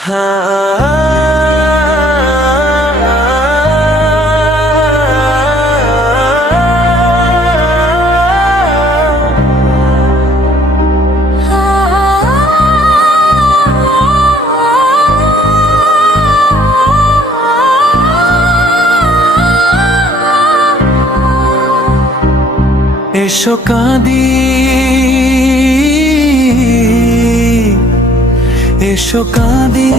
এসো কাঁদি, এসো কাঁদি,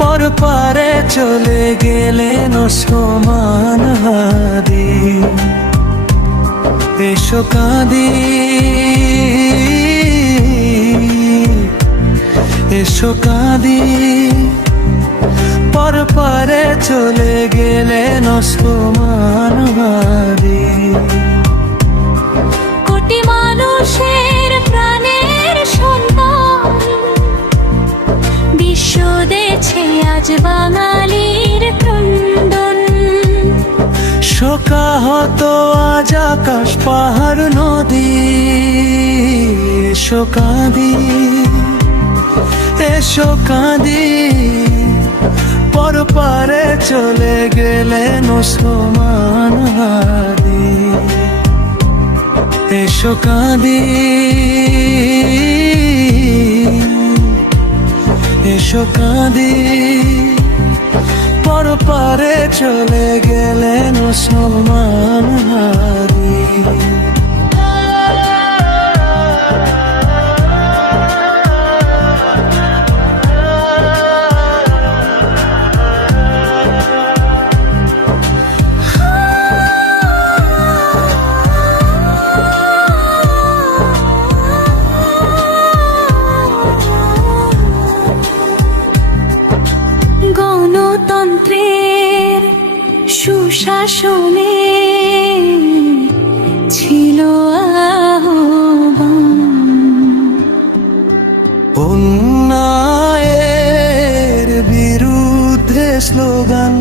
পর পারে চলে গেলেন ওসমান হাদি। এসো কাঁদি, এসো কাঁদি, পর পারে চলে গেলেন ওসমান হাদি। কোটি মানুষের প্রাণের সন্তান, বিশ্ব দেখছে আজ বাঙালির ক্রন্দন। শোকাহত আজ আকাশ পাহাড় নদী। এসো কাঁদি, এসো কাঁদি, পর পারে চলে গেলেন ওসমান হাদি। এসো কাঁদি, এসো কাঁদি, পর পারে চলে গেলেন ওসমান হাদি। গণতন্ত্রের সুশাসনে ছিল আহ্বান, অন্যায়ের বিরুদ্ধে স্লোগান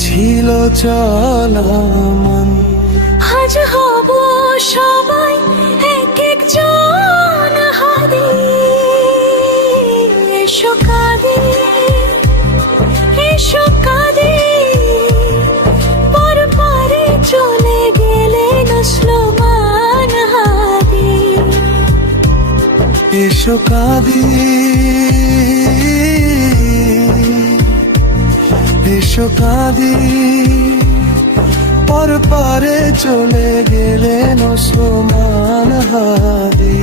ছিল চলমান। আজ হব সবাই এক একজন হাদি। এসো কাঁদি, এসো কাঁদি, পর পারে চলে গেলেন ওসমান হাদি। এসো কাঁদি, এসো কাঁদি, পর পারে চলে গেলেন ওসমান হাদি।